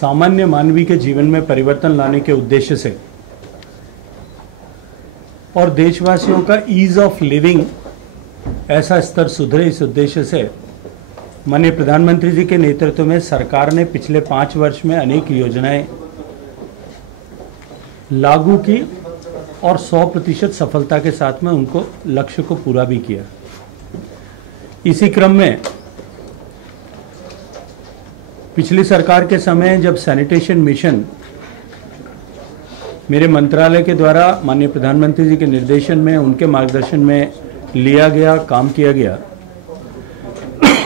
सामान्य मानवी के जीवन में परिवर्तन लाने के उद्देश्य से और देशवासियों का ईज ऑफ लिविंग ऐसा स्तर सुधरे, इस उद्देश्य से माननीय प्रधानमंत्री जी के नेतृत्व में सरकार ने पिछले 5 वर्ष में अनेक योजनाएं लागू की और 100% सफलता के साथ में उनको लक्ष्य को पूरा भी किया। इसी क्रम में पिछली सरकार के समय जब सैनिटेशन मिशन मेरे मंत्रालय के द्वारा माननीय प्रधानमंत्री जी के निर्देशन में, उनके मार्गदर्शन में लिया गया, काम किया गया,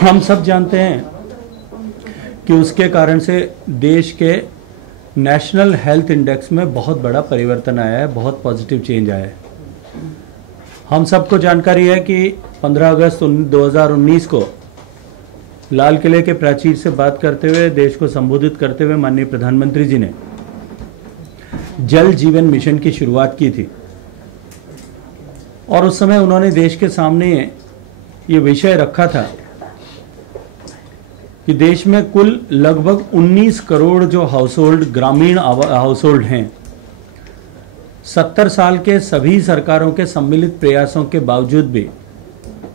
हम सब जानते हैं कि उसके कारण से देश के नेशनल हेल्थ इंडेक्स में बहुत बड़ा परिवर्तन आया है, बहुत पॉजिटिव चेंज आया है। हम सबको जानकारी है कि 15 अगस्त 2019 को लाल किले के प्राचीर से बात करते हुए, देश को संबोधित करते हुए माननीय प्रधानमंत्री जी ने जल जीवन मिशन की शुरुआत की थी और उस समय उन्होंने देश के सामने ये विषय रखा था कि देश में कुल लगभग 19 करोड़ जो हाउसहोल्ड, ग्रामीण हाउसहोल्ड हैं, 70 साल के सभी सरकारों के सम्मिलित प्रयासों के बावजूद भी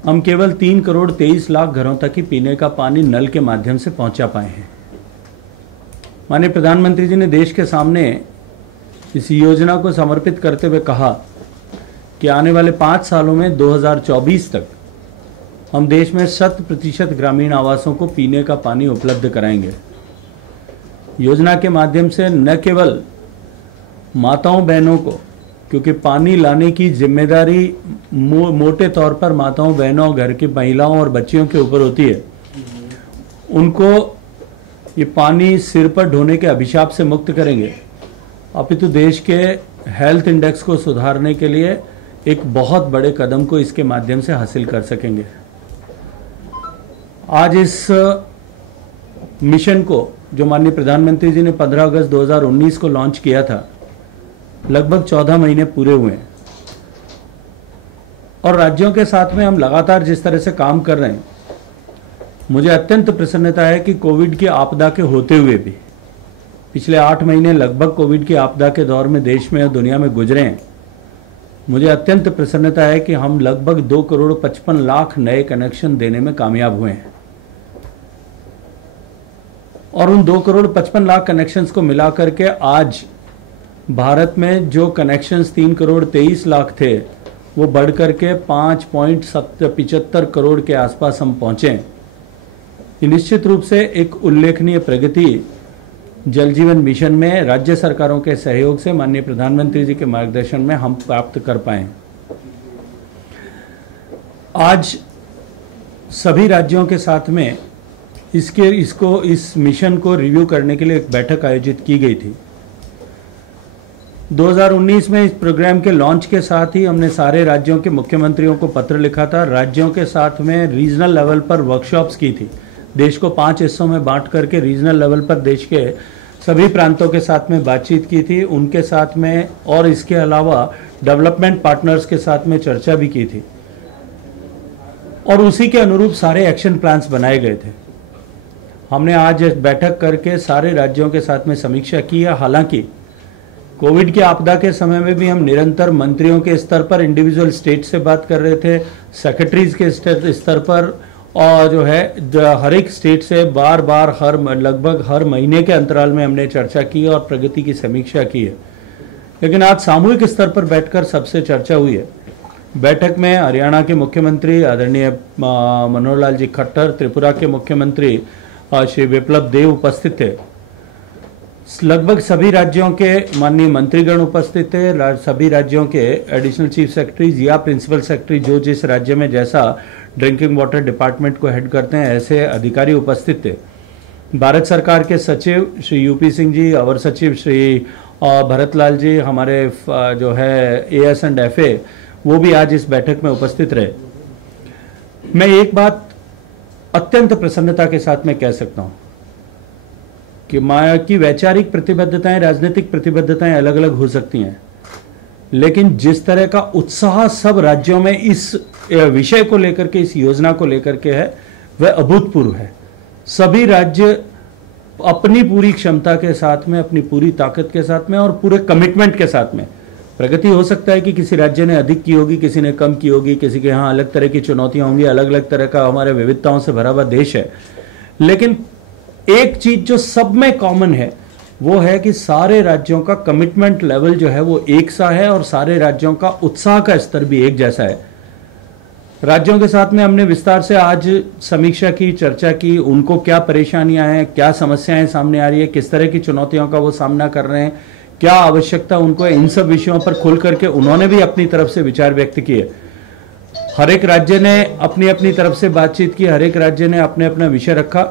हम केवल 3 करोड़ 23 लाख घरों तक ही पीने का पानी नल के माध्यम से पहुंचा पाए हैं। माननीय प्रधानमंत्री जी ने देश के सामने इस योजना को समर्पित करते हुए कहा कि आने वाले 5 सालों में 2024 तक हम देश में 100% ग्रामीण आवासों को पीने का पानी उपलब्ध कराएंगे। योजना के माध्यम से न केवल माताओं बहनों को, क्योंकि पानी लाने की जिम्मेदारी मोटे तौर पर माताओं बहनों, घर की महिलाओं और बच्चियों के ऊपर होती है, उनको ये पानी सिर पर ढोने के अभिशाप से मुक्त करेंगे, अपितु देश के हेल्थ इंडेक्स को सुधारने के लिए एक बहुत बड़े कदम को इसके माध्यम से हासिल कर सकेंगे। आज इस मिशन को जो माननीय प्रधानमंत्री जी ने 15 अगस्त 2019 को लॉन्च किया था, लगभग 14 महीने पूरे हुए हैं और राज्यों के साथ में हम लगातार जिस तरह से काम कर रहे हैं, मुझे अत्यंत प्रसन्नता है कि कोविड की आपदा के होते हुए भी पिछले 8 महीने लगभग कोविड की आपदा के दौर में देश में और दुनिया में गुजरे हैं। मुझे अत्यंत प्रसन्नता है कि हम लगभग 2 करोड़ 55 लाख नए कनेक्शन देने में कामयाब हुए हैं और उन 2 करोड़ 55 लाख कनेक्शंस को मिलाकर के आज भारत में जो कनेक्शंस 3 करोड़ 23 लाख थे, वो बढ़कर के 5.75 करोड़ के आसपास हम पहुंचे। ये निश्चित रूप से एक उल्लेखनीय प्रगति जल जीवन मिशन में राज्य सरकारों के सहयोग से माननीय प्रधानमंत्री जी के मार्गदर्शन में हम प्राप्त कर पाए। आज सभी राज्यों के साथ में इस मिशन को रिव्यू करने के लिए एक बैठक आयोजित की गई थी। 2019 में इस प्रोग्राम के लॉन्च के साथ ही हमने सारे राज्यों के मुख्यमंत्रियों को पत्र लिखा था, राज्यों के साथ में रीजनल लेवल पर वर्कशॉप्स की थी। देश को 5 हिस्सों में बांट करके रीजनल लेवल पर देश के सभी प्रांतों के साथ में बातचीत की थी, उनके साथ में, और इसके अलावा डेवलपमेंट पार्टनर्स के साथ में चर्चा भी की थी और उसी के अनुरूप सारे एक्शन प्लान्स बनाए गए थे। हमने आज बैठक करके सारे राज्यों के साथ में समीक्षा की है। हालांकि कोविड की आपदा के समय में भी हम निरंतर मंत्रियों के स्तर पर, इंडिविजुअल स्टेट से बात कर रहे थे, सेक्रेटरीज के स्तर पर, और जो है हर एक स्टेट से बार बार लगभग हर महीने के अंतराल में हमने चर्चा की और प्रगति की समीक्षा की है। लेकिन आज सामूहिक स्तर पर बैठकर सबसे चर्चा हुई है। बैठक में हरियाणा के मुख्यमंत्री आदरणीय मनोहर लाल जी खट्टर, त्रिपुरा के मुख्यमंत्री श्री विप्लव देव उपस्थित थे, लगभग सभी राज्यों के माननीय मंत्रीगण उपस्थित थे, सभी राज्यों के एडिशनल चीफ सेक्रेटरीज या प्रिंसिपल सेक्रेटरी जो जिस राज्य में जैसा ड्रिंकिंग वाटर डिपार्टमेंट को हेड करते हैं ऐसे अधिकारी उपस्थित थे। भारत सरकार के सचिव श्री यूपी सिंह जी, अवर सचिव श्री भरत लाल जी, हमारे जो है AS एंड FA, वो भी आज इस बैठक में उपस्थित रहे। मैं एक बात अत्यंत प्रसन्नता के साथ में कह सकता हूं कि माया की वैचारिक प्रतिबद्धताएं, राजनीतिक प्रतिबद्धताएं अलग अलग हो सकती हैं, लेकिन जिस तरह का उत्साह सब राज्यों में इस विषय को लेकर के, इस योजना को लेकर के है, वह अभूतपूर्व है। सभी राज्य अपनी पूरी क्षमता के साथ में, अपनी पूरी ताकत के साथ में और पूरे कमिटमेंट के साथ में। प्रगति हो सकता है कि किसी राज्य ने अधिक की होगी, किसी ने कम की होगी, किसी के यहाँ अलग तरह की चुनौतियां होंगी, अलग अलग तरह का हमारे विविधताओं से भरा हुआ देश है। लेकिन एक चीज जो सब में कॉमन है वो है कि सारे राज्यों का कमिटमेंट लेवल जो है वो एक सा है और सारे राज्यों का उत्साह का स्तर भी एक जैसा है। राज्यों के साथ में हमने विस्तार से आज समीक्षा की, चर्चा की, उनको क्या परेशानियां हैं, क्या समस्याएं सामने आ रही है, किस तरह की चुनौतियों का वो सामना कर रहे हैं, क्या आवश्यकता उनको है, इन सब विषयों पर खुल करके उन्होंने भी अपनी तरफ से विचार व्यक्त किए। हर एक राज्य ने अपनी अपनी तरफ से बातचीत की, हर एक राज्य ने अपने अपना विषय रखा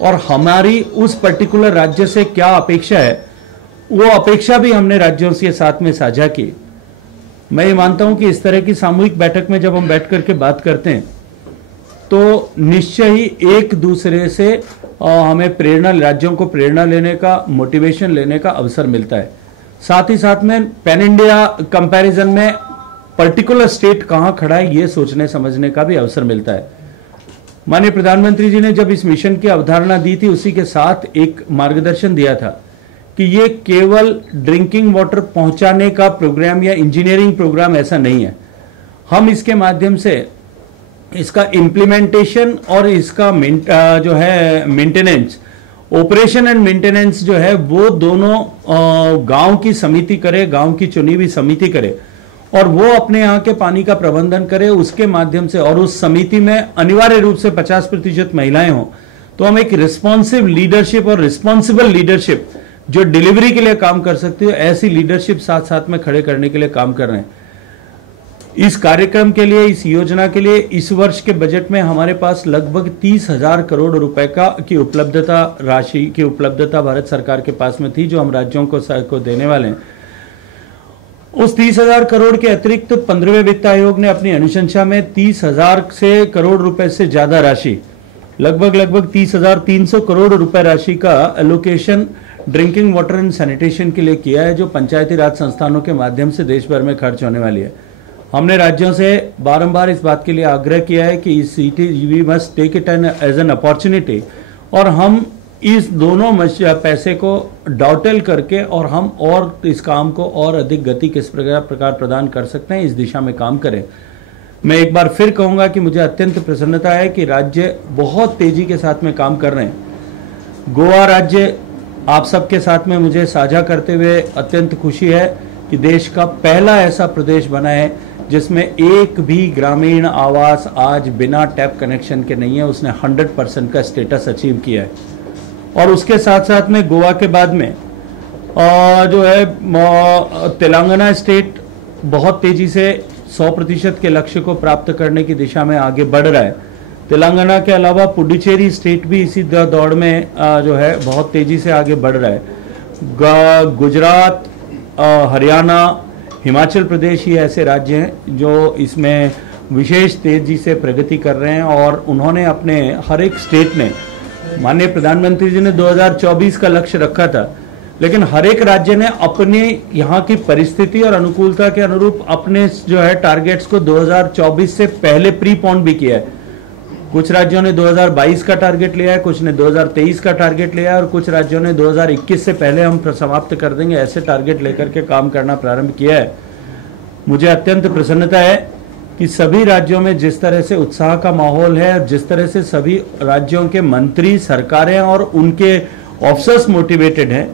और हमारी उस पर्टिकुलर राज्य से क्या अपेक्षा है वो अपेक्षा भी हमने राज्यों के साथ में साझा की। मैं ये मानता हूं कि इस तरह की सामूहिक बैठक में जब हम बैठ करके बात करते हैं तो निश्चय ही एक दूसरे से हमें प्रेरणा, राज्यों को प्रेरणा लेने का, मोटिवेशन लेने का अवसर मिलता है। साथ ही साथ में पैन इंडिया कंपैरिजन में पर्टिकुलर स्टेट कहां खड़ा है ये सोचने समझने का भी अवसर मिलता है। माननीय प्रधानमंत्री जी ने जब इस मिशन की अवधारणा दी थी उसी के साथ एक मार्गदर्शन दिया था कि ये केवल ड्रिंकिंग वाटर पहुंचाने का प्रोग्राम या इंजीनियरिंग प्रोग्राम ऐसा नहीं है। हम इसके माध्यम से इसका इम्प्लीमेंटेशन और इसका जो है मेंटेनेंस, ऑपरेशन एंड मेंटेनेंस जो है वो दोनों गांव की समिति करे, गांव की चुनी हुई समिति करे और वो अपने यहाँ के पानी का प्रबंधन करे उसके माध्यम से, और उस समिति में अनिवार्य रूप से 50% महिलाएं हों। तो हम एक रिस्पॉन्सिव लीडरशिप और रिस्पॉन्सिबल लीडरशिप जो डिलीवरी के लिए काम कर सकती है, ऐसी लीडरशिप साथ साथ में खड़े करने के लिए काम कर रहे हैं। इस कार्यक्रम के लिए, इस योजना के लिए इस वर्ष के बजट में हमारे पास लगभग 30,000 करोड़ रुपए की उपलब्धता, राशि की उपलब्धता भारत सरकार के पास में थी जो हम राज्यों को देने वाले हैं। उस 30,000 करोड़ के अतिरिक्त 15वें वित्त आयोग ने अपनी अनुशंसा में 30,000 से करोड़ रुपए से ज्यादा राशि, लगभग 30,300 करोड़ रुपए राशि का allocation drinking water and sanitation के लिए किया है, जो पंचायती राज संस्थानों के माध्यम से देश भर में खर्च होने वाली है। हमने राज्यों से बारंबार इस बात के लिए आग्रह किया है कि इस we must take it as an opportunity और हम इस दोनों पैसे को डॉटेल करके और हम और इस काम को और अधिक गति किस प्रकार प्रदान कर सकते हैं इस दिशा में काम करें। मैं एक बार फिर कहूंगा कि मुझे अत्यंत प्रसन्नता है कि राज्य बहुत तेजी के साथ में काम कर रहे हैं। गोवा राज्य आप सबके साथ में मुझे साझा करते हुए अत्यंत खुशी है कि देश का पहला ऐसा प्रदेश बना है जिसमें एक भी ग्रामीण आवास आज बिना टैप कनेक्शन के नहीं है। उसने 100% का स्टेटस अचीव किया है और उसके साथ साथ में गोवा के बाद में जो है तेलंगाना स्टेट बहुत तेजी से 100% के लक्ष्य को प्राप्त करने की दिशा में आगे बढ़ रहा है। तेलंगाना के अलावा पुडुचेरी स्टेट भी इसी दौड़ में जो है बहुत तेजी से आगे बढ़ रहा है। गुजरात, हरियाणा, हिमाचल प्रदेश ही ऐसे राज्य हैं जो इसमें विशेष तेजी से प्रगति कर रहे हैं और उन्होंने अपने हर एक स्टेट ने, माननीय प्रधानमंत्री जी ने 2024 का लक्ष्य रखा था, लेकिन हर एक राज्य ने अपने यहाँ की परिस्थिति और अनुकूलता के अनुरूप अपने जो है टारगेट्स को 2024 से पहले प्रीपोन भी किया है। कुछ राज्यों ने 2022 का टारगेट लिया है, कुछ ने 2023 का टारगेट लिया है और कुछ राज्यों ने 2021 से पहले हम समाप्त कर देंगे ऐसे टारगेट लेकर के काम करना प्रारंभ किया है। मुझे अत्यंत प्रसन्नता है कि सभी राज्यों में जिस तरह से उत्साह का माहौल है, जिस तरह से सभी राज्यों के मंत्री, सरकारें और उनके ऑफिसर्स मोटिवेटेड हैं।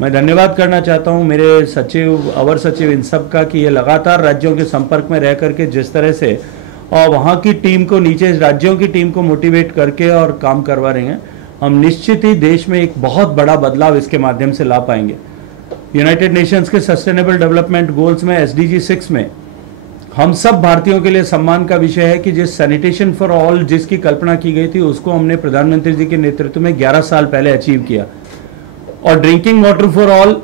मैं धन्यवाद करना चाहता हूं मेरे सचिव, अवर सचिव, इन सब का कि ये लगातार राज्यों के संपर्क में रह करके जिस तरह से और वहाँ की टीम को, नीचे राज्यों की टीम को मोटिवेट करके और काम करवा रहे हैं। हम निश्चित ही देश में एक बहुत बड़ा बदलाव इसके माध्यम से ला पाएंगे। यूनाइटेड नेशंस के सस्टेनेबल डेवलपमेंट गोल्स में SDG 6 में हम सब भारतीयों के लिए सम्मान का विषय है कि जिस सैनिटेशन फॉर ऑल जिसकी कल्पना की गई थी उसको हमने प्रधानमंत्री जी के नेतृत्व में 11 साल पहले अचीव किया। और ड्रिंकिंग वाटर फॉर ऑल,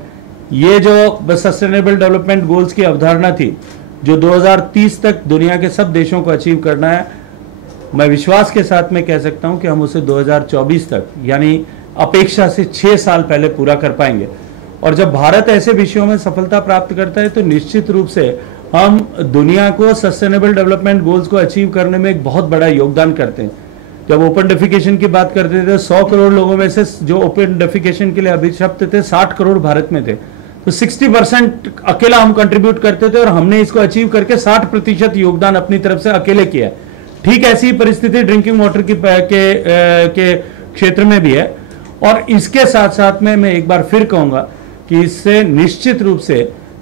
ये जो सस्टेनेबल डेवलपमेंट गोल्स की अवधारणा थी जो 2030 तक दुनिया के सब देशों को अचीव करना है, मैं विश्वास के साथ में कह सकता हूं कि हम उसे 2024 तक, यानी अपेक्षा से 6 साल पहले पूरा कर पाएंगे। और जब भारत ऐसे विषयों में सफलता प्राप्त करता है तो निश्चित रूप से हम दुनिया को सस्टेनेबल डेवलपमेंट गोल्स को अचीव करने में एक बहुत बड़ा योगदान करते हैं। जब ओपन डेफिकेशन की बात करते थे 100 करोड़ लोगों में से जो ओपन डेफिकेशन के लिए अभिशप्त थे 60 करोड़ भारत में थे, तो 60% अकेला हम कंट्रीब्यूट करते थे और हमने इसको अचीव करके 60% योगदान अपनी तरफ से अकेले किया है। ठीक ऐसी परिस्थिति ड्रिंकिंग वाटर के क्षेत्र में भी है। और इसके साथ साथ में मैं एक बार फिर कहूंगा कि इससे निश्चित रूप से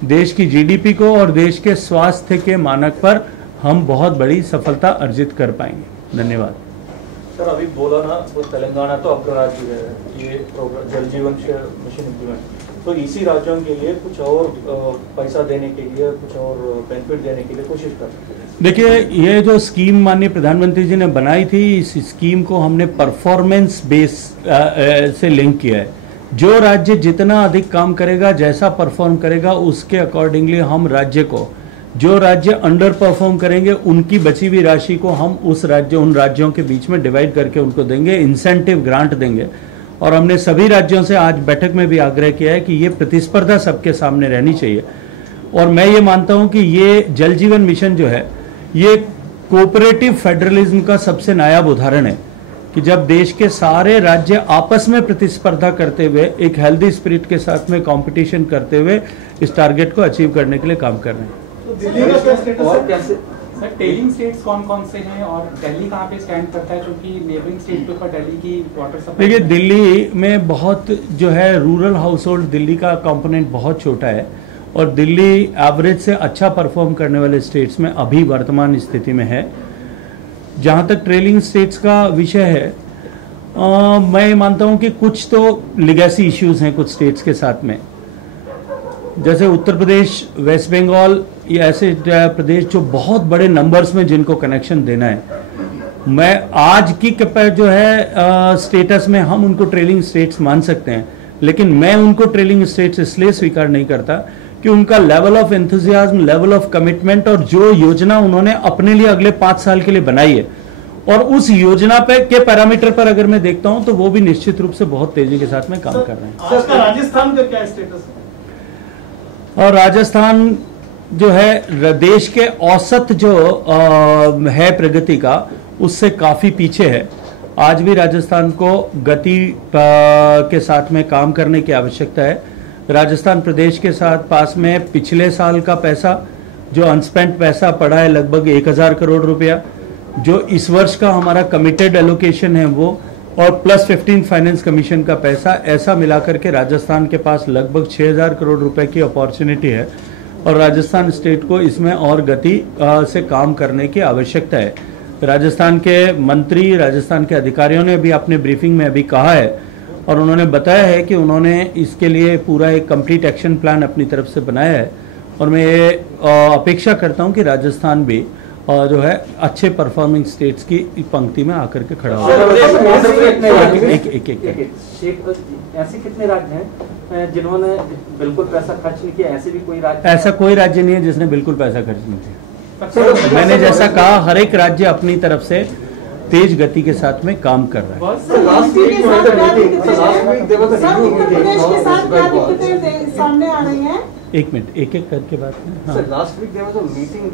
देश की जीडीपी को और देश के स्वास्थ्य के मानक पर हम बहुत बड़ी सफलता अर्जित कर पाएंगे। धन्यवाद। सर, अभी बोला ना वो तेलंगाना तो अग्रराज्य है ये प्रोग्राम जल जीवन मिशन इम्प्लीमेंट, तो इसी राज्यों के लिए कुछ और पैसा देने के लिए, कुछ और बेनिफिट देने के लिए कोशिश कर रहे हैं। देखिए, ये जो स्कीम माननीय प्रधानमंत्री जी ने बनाई थी, इस स्कीम को हमने परफॉर्मेंस बेस से लिंक किया है। जो राज्य जितना अधिक काम करेगा, जैसा परफॉर्म करेगा, उसके अकॉर्डिंगली हम राज्य को, जो राज्य अंडर परफॉर्म करेंगे उनकी बची हुई राशि को हम उन राज्यों के बीच में डिवाइड करके उनको देंगे, इंसेंटिव ग्रांट देंगे। और हमने सभी राज्यों से आज बैठक में भी आग्रह किया है कि ये प्रतिस्पर्धा सबके सामने रहनी चाहिए। और मैं ये मानता हूं कि ये जल जीवन मिशन जो है, ये कोऑपरेटिव फेडरलिज्म का सबसे नायाब उदाहरण है कि जब देश के सारे राज्य आपस में प्रतिस्पर्धा करते हुए एक हेल्दी स्पिरिट के साथ में कंपटीशन करते हुए इस टारगेट को अचीव करने के लिए काम कर रहे हैं। तो दिल्ली का क्या स्टेटस है? कैसे सर, टेलिंग स्टेट्स कौन कौन से हैं और दिल्ली कहाँ पे स्टैंड करता है, क्योंकि नेबरिंग स्टेट के ऊपर दिल्ली की वाटर सप्लाई। देखिए, दिल्ली में बहुत जो है रूरल हाउस होल्ड, दिल्ली का कंपोनेंट बहुत छोटा है और दिल्ली एवरेज से अच्छा परफॉर्म करने वाले स्टेट्स में अभी वर्तमान स्थिति में है। जहां तक ट्रेलिंग स्टेट्स का विषय है, मैं मानता हूं कि कुछ तो लिगेसी इश्यूज हैं कुछ स्टेट्स के साथ में, जैसे उत्तर प्रदेश, वेस्ट बंगाल, ये ऐसे प्रदेश जो बहुत बड़े नंबर्स में जिनको कनेक्शन देना है। मैं आज की जो है स्टेटस में हम उनको ट्रेलिंग स्टेट्स मान सकते हैं, लेकिन मैं उनको ट्रेलिंग स्टेट्स इसलिए स्वीकार नहीं करता कि उनका level of enthusiasm, level of commitment और जो योजना उन्होंने अपने लिए अगले 5 साल के लिए बनाई है, और उस योजना पे के पैरामीटर पर अगर मैं देखता हूं तो वो भी निश्चित रूप से बहुत तेजी के साथ में काम कर रहे हैं। आज का राजस्थान का क्या स्टेटस है? और राजस्थान जो है देश के औसत जो है प्रगति का, उससे काफी पीछे है। आज भी राजस्थान को गति के साथ में काम करने की आवश्यकता है। राजस्थान प्रदेश के साथ पास में पिछले साल का पैसा जो अनस्पेंट पैसा पड़ा है लगभग 1000 करोड़ रुपया, जो इस वर्ष का हमारा कमिटेड एलोकेशन है वो, और प्लस 15 फाइनेंस कमीशन का पैसा, ऐसा मिलाकर के राजस्थान के पास लगभग 6000 करोड़ रुपए की अपॉर्चुनिटी है और राजस्थान स्टेट को इसमें और गति से काम करने की आवश्यकता है। राजस्थान के मंत्री, राजस्थान के अधिकारियों ने भी अपने ब्रीफिंग में अभी कहा है और उन्होंने बताया है कि उन्होंने इसके लिए पूरा एक कंप्लीट एक्शन प्लान अपनी तरफ से बनाया है और मैं ये अपेक्षा करता हूं कि राजस्थान भी जो है अच्छे परफॉर्मिंग स्टेट्स की पंक्ति में आकर के खड़ा होगा। ऐसे कितने राज्य हैं जिन्होंने बिल्कुल पैसा खर्च नहीं किया? ऐसे भी कोई राज्य? ऐसा कोई राज्य नहीं है जिसने बिल्कुल पैसा खर्च नहीं किया। मैंने जैसा कहा, हर एक राज्य अपनी तरफ से तेज गति के साथ में काम कर रहा है। सामने आ रही हैं। एक मिनट, एक एक करके बात करें। Last week there was a meeting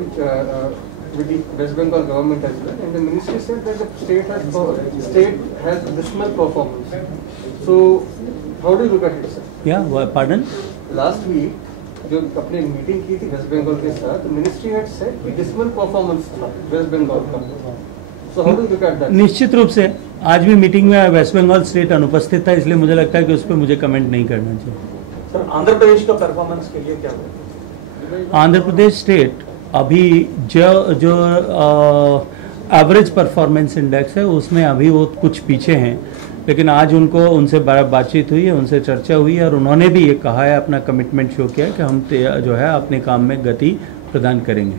with the West Bengal government as well, and the ministry said that the state has dismal performance. So, how do you look at it, sir? Yeah, pardon? Last week, जो अपने meeting की थी waste Bengal के साथ, ministry had said कि dismal performance था waste Bengal का। So how do you look at that? निश्चित रूप से आज भी मीटिंग में वेस्ट बंगाल स्टेट अनुपस्थित था, इसलिए मुझे लगता है कि उस पर मुझे कमेंट नहीं करना चाहिए। सर, आंध्र प्रदेश का परफॉर्मेंस के लिए क्या होगा? आंध्र प्रदेश स्टेट अभी जो एवरेज परफॉर्मेंस इंडेक्स है उसमें अभी वो कुछ पीछे हैं, लेकिन आज उनसे बातचीत हुई है, उनसे चर्चा हुई है और उन्होंने भी ये कहा है, अपना कमिटमेंट शो किया है कि हम जो है अपने काम में गति प्रदान करेंगे।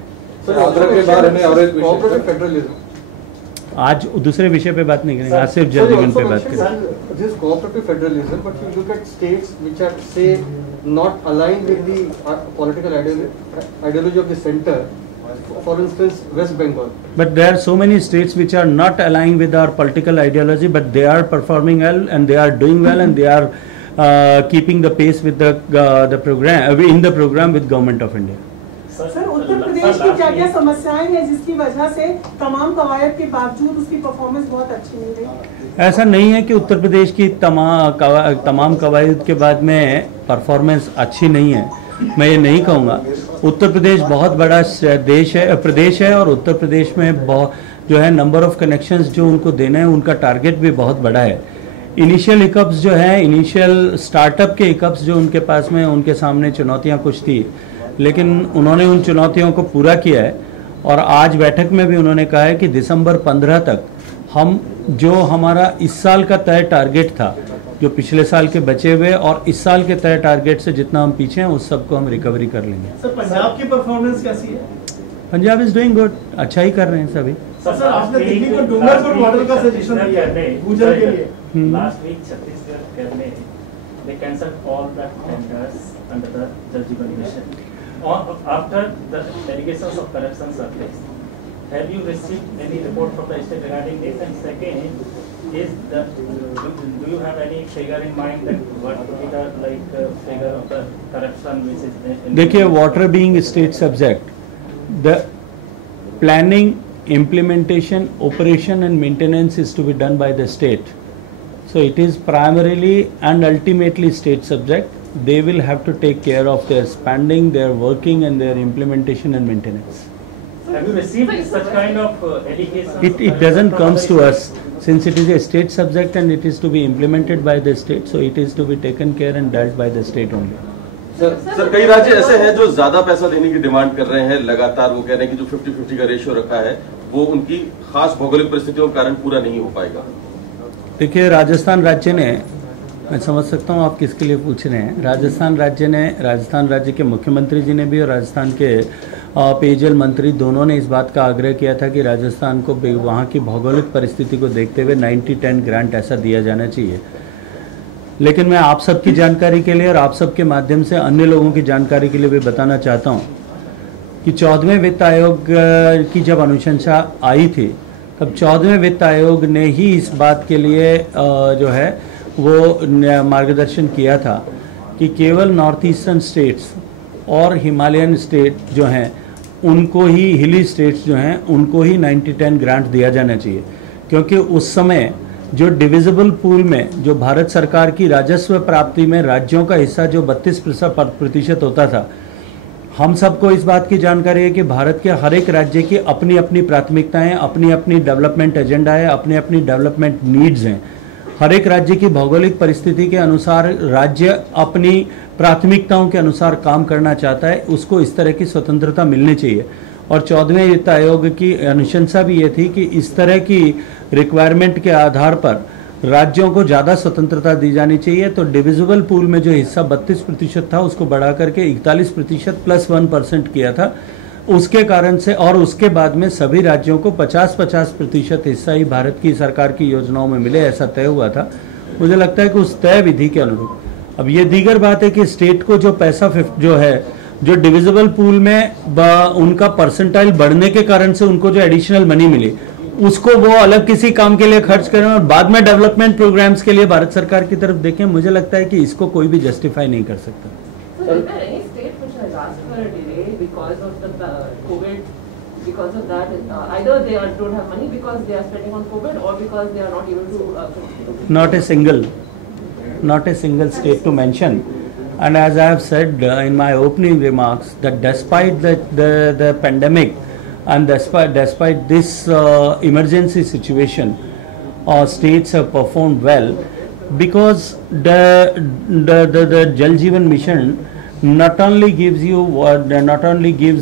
आज दूसरे विषय पे बात नहीं करेंगे, आज सिर्फ जल जीवन पे बात करेंगे। This cooperative federalism, but you look at states which are, say, not aligned with the political ideology of the center. For instance, West Bengal. But there are so many states which are not aligned with our political ideology, but they are performing well and they are doing well and they are keeping the pace with the program in the program with Government of India. Sir, Uttar Pradesh Pradesh की क्या क्या समस्याएं हैं जिसकी वजह से तमाम कवायद के बावजूद उसकी परफॉर्मेंस बहुत अच्छी नहीं रही? ऐसा नहीं है कि उत्तर प्रदेश की तमाम कवायद के बाद में परफॉर्मेंस अच्छी नहीं है, मैं ये नहीं कहूँगा। उत्तर प्रदेश बहुत बड़ा प्रदेश है और उत्तर प्रदेश में बहुत जो है नंबर ऑफ कनेक्शंस जो उनको देना है उनका टारगेट भी बहुत बड़ा है। इनिशियल हिकअप्स जो है, इनिशियल स्टार्टअप के हिकअप्स जो उनके पास में, उनके सामने चुनौतियां कुछ थी, लेकिन उन्होंने उन चुनौतियों को पूरा किया है। और आज बैठक में भी उन्होंने कहा है कि दिसंबर 15 तक हम जो हमारा इस साल का तय टारगेट था, जो पिछले साल के बचे हुए और इस साल के तय टारगेट से जितना हम पीछे हैं उस सबको हम रिकवरी कर लेंगे। सर, पंजाब की परफॉर्मेंस कैसी है? पंजाब इज डूइंग गुड, अच्छा ही कर रहे हैं सभी। सर, आपने दिल्ली को डूंगरपुर मॉडल का सजेशन दिया है भूजल के लिए। Last week, Chhattisgarh they cancelled all the tenders under the Jal Jeevan Mission. After the allegations of corruption surfaced, have you received any report from the state regarding this? And second, do you have any figure in mind that what would be the figure of the corruption which is? देखिए, water being a state subject, the planning, implementation, operation and maintenance is to be done by the state. So it is primarily and ultimately state subject. They will have to take care of their spending, their working and their implementation and maintenance. Have you received such kind of allegations? It doesn't comes to us since it is a state subject and it is to be implemented by the state. So it is to be taken care and dealt by the state only. Sir कई राज्य ऐसे हैं जो ज्यादा पैसा देने की demand कर रहे हैं लगातार। वो कह रहे हैं कि जो 50-50 का रेशियो रखा है वो उनकी खास भौगोलिक परिस्थितियों के कारण पूरा नहीं हो पाएगा। देखिए, राजस्थान राज्य ने, मैं समझ सकता हूँ आप किसके लिए पूछ रहे हैं, राजस्थान राज्य के मुख्यमंत्री जी ने भी और राजस्थान के पेयजल मंत्री दोनों ने इस बात का आग्रह किया था कि राजस्थान को वहाँ की भौगोलिक परिस्थिति को देखते हुए 90-10 ग्रांट ऐसा दिया जाना चाहिए। लेकिन मैं आप सबकी जानकारी के लिए और आप सबके माध्यम से अन्य लोगों की जानकारी के लिए भी बताना चाहता हूँ कि 14वें वित्त आयोग की जब अनुशंसा आई थी तब 14वें वित्त आयोग ने ही इस बात के लिए जो है वो मार्गदर्शन किया था कि केवल नॉर्थ ईस्टर्न स्टेट्स और हिमालयन स्टेट जो हैं उनको ही, हिली स्टेट्स जो हैं उनको ही 90-10 ग्रांट दिया जाना चाहिए, क्योंकि उस समय जो डिविजिबल पूल में जो भारत सरकार की राजस्व प्राप्ति में राज्यों का हिस्सा जो 32% होता था, हम सबको इस बात की जानकारी है कि भारत के हर एक राज्य की अपनी अपनी प्राथमिकताएं, अपनी अपनी डेवलपमेंट एजेंडा है, अपनी अपनी डेवलपमेंट नीड्स हैं। हर एक राज्य की भौगोलिक परिस्थिति के अनुसार राज्य अपनी प्राथमिकताओं के अनुसार काम करना चाहता है, उसको इस तरह की स्वतंत्रता मिलनी चाहिए। और 14वें वित्त आयोग की अनुशंसा भी ये थी कि इस तरह की रिक्वायरमेंट के आधार पर राज्यों को ज़्यादा स्वतंत्रता दी जानी चाहिए। तो डिविजिबल पूल में जो हिस्सा 32% था उसको बढ़ा करके 41% प्लस 1% किया था। उसके कारण से और उसके बाद में सभी राज्यों को 50-50% हिस्सा ही भारत की सरकार की योजनाओं में मिले, ऐसा तय हुआ था। मुझे लगता है कि उस तय विधि के अनुरूप, अब ये दीगर बात है कि स्टेट को जो पैसा जो है जो डिविजिबल पूल में उनका परसेंटाइल बढ़ने के कारण से उनको जो एडिशनल मनी मिली उसको वो अलग किसी काम के लिए खर्च करें और बाद में डेवलपमेंट प्रोग्राम्स के लिए भारत सरकार की तरफ देखें, मुझे लगता है कि इसको कोई भी जस्टिफाई नहीं कर सकता। Because of that, either they don't have money because they are spending on COVID or because they are not able to. Not a single state to mention. And as I have said in my opening remarks, that despite the pandemic and despite this emergency situation, states have performed well because the Jal Jeevan Mission not only gives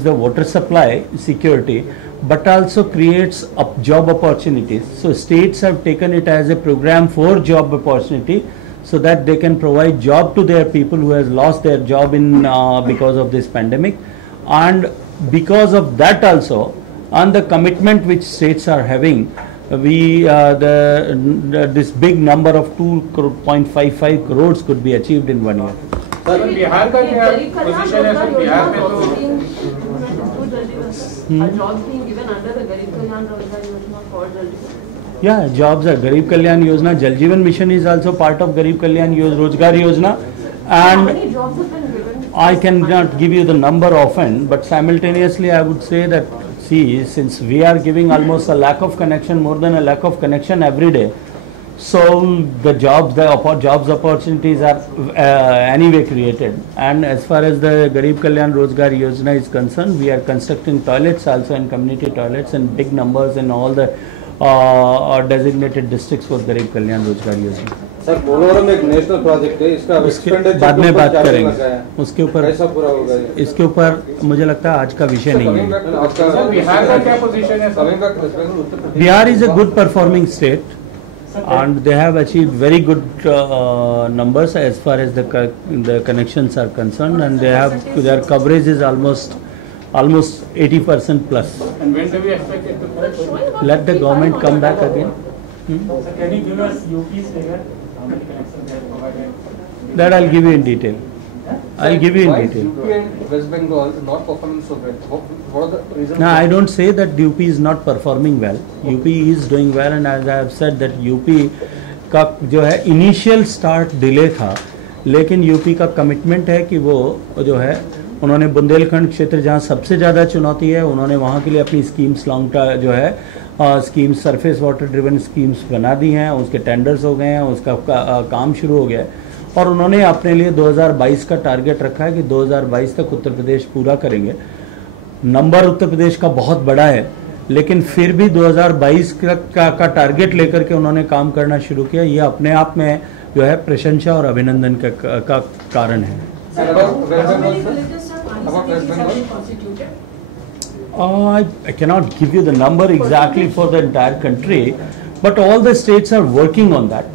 the water supply security but also creates job opportunities. So states have taken it as a program for job opportunity so that they can provide job to their people who has lost their job in because of this pandemic. And because of that also, and the commitment which states are having, this big number of 2.55 crores could be achieved in 1 year. Sir, Bihar का क्या position है? Sir, Bihar में तो Yeah, jobs are Garib Kalyan Yojana. Jal Jeevan Mission is also part of Garib Kalyan Rozgar Yojana. And how many jobs have been given? I cannot give you the number often, but simultaneously I would say that, see, since we are giving almost a lakh of connection, more than a lakh of connection every day, so the jobs opportunities are anyway created. And as far as the Garib Kalyan Rozgar Yojana is concerned, we are constructing toilets also, and community toilets in big numbers in all the designated districts for Garib Kalyan Rozgar Yojana. Sir Polavaram एक national project है, इसका expenditure बाद में बात करेंगे उसके ऊपर, कैसा पूरा होगा इसके ऊपर मुझे लगता है आज का विषय नहीं है। बिहार का क्या पोजीशन है? Bihar is a good performing state and they have achieved very good numbers as far as the connections are concerned, and their coverage is almost 80% plus. And when do we expect it to come? Let the government come back again. So can you give us UP's figure? How many connections they have provided? That I'll give you in detail. I'll give you in detail. UP and West Bengal not performing so well. What are the reasons? No, I don't say that UP is not performing well. UP is doing well, and as I have said that UP का जो है initial start delay था, लेकिन UP का commitment है कि वो जो है उन्होंने बुंदेलखंड क्षेत्र जहाँ सबसे ज़्यादा चुनौती है, उन्होंने वहाँ के लिए अपनी स्कीम्स जो है schemes surface water driven schemes बना दी हैं, उसके टेंडर्स हो गए हैं, उसका काम शुरू हो गया है, और उन्होंने अपने लिए 2022 का टारगेट रखा है कि 2022 तक उत्तर प्रदेश पूरा करेंगे। नंबर उत्तर प्रदेश का बहुत बड़ा है, लेकिन फिर भी 2022 का टारगेट लेकर के उन्होंने काम करना शुरू किया। ये अपने आप में जो है प्रशंसा और अभिनंदन का कारण है। I cannot give you the number exactly for the entire country, but all the states are working on that.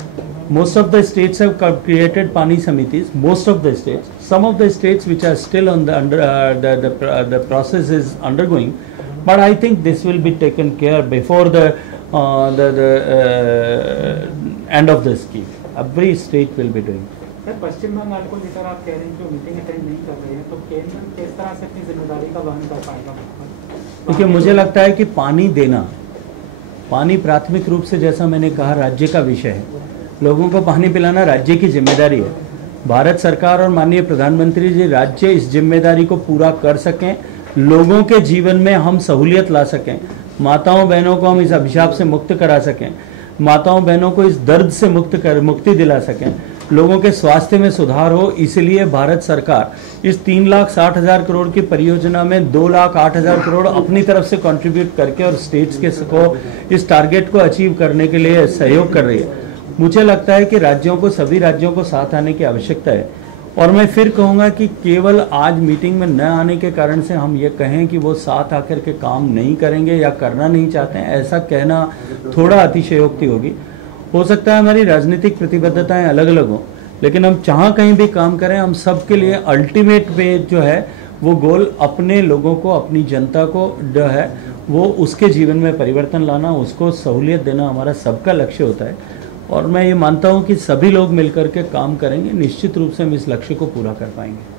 Most of the states have created Pani Samitis. Most of the states. Some of the states which are still on the process is undergoing, but I think this will be taken care before the end of the scheme. Every state will be doing. Sir Paschim Bengal को लेकर आप कह रहे हैं कि वो meeting attend नहीं कर रहे हैं, तो केंद्र किस तरह से अपनी जिम्मेदारी का वहन कर पाएगा? देखिए, मुझे लगता है कि पानी देना, पानी प्राथमिक रूप से जैसा मैंने कहा राज्य का विषय है। लोगों को पानी पिलाना राज्य की जिम्मेदारी है। भारत सरकार और माननीय प्रधानमंत्री जी राज्य इस जिम्मेदारी को पूरा कर सकें, लोगों के जीवन में हम सहूलियत ला सकें, माताओं बहनों को हम इस अभिशाप से मुक्त करा सकें, माताओं बहनों को इस दर्द से मुक्ति दिला सकें, लोगों के स्वास्थ्य में सुधार हो। इसलिए भारत सरकार इस 3,60,000 करोड़ की परियोजना में 2,08,000 करोड़ अपनी तरफ से कंट्रीब्यूट करके और स्टेट्स के को इस टारगेट को अचीव करने के लिए सहयोग कर रही है। मुझे लगता है कि राज्यों को, सभी राज्यों को साथ आने की आवश्यकता है, और मैं फिर कहूँगा कि केवल आज मीटिंग में न आने के कारण से हम ये कहें कि वो साथ आकर के काम नहीं करेंगे या करना नहीं चाहते हैं, ऐसा कहना थोड़ा अतिशयोक्ति होगी। हो सकता है हमारी राजनीतिक प्रतिबद्धताएं अलग अलग हों, लेकिन हम जहाँ कहीं भी काम करें, हम सबके लिए अल्टीमेट वे जो है वो गोल अपने लोगों को, अपनी जनता को जो है वो उसके जीवन में परिवर्तन लाना, उसको सहूलियत देना हमारा सबका लक्ष्य होता है। और मैं ये मानता हूँ कि सभी लोग मिलकर के काम करेंगे, निश्चित रूप से हम इस लक्ष्य को पूरा कर पाएंगे।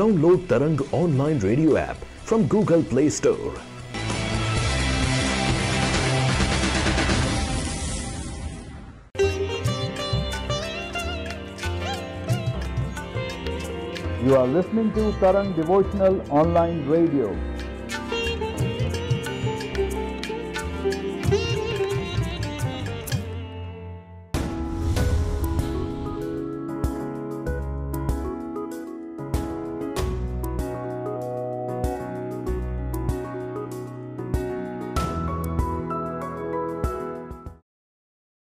Download Tarang online radio app from Google Play Store. You are listening to Tarang Devotional Online Radio.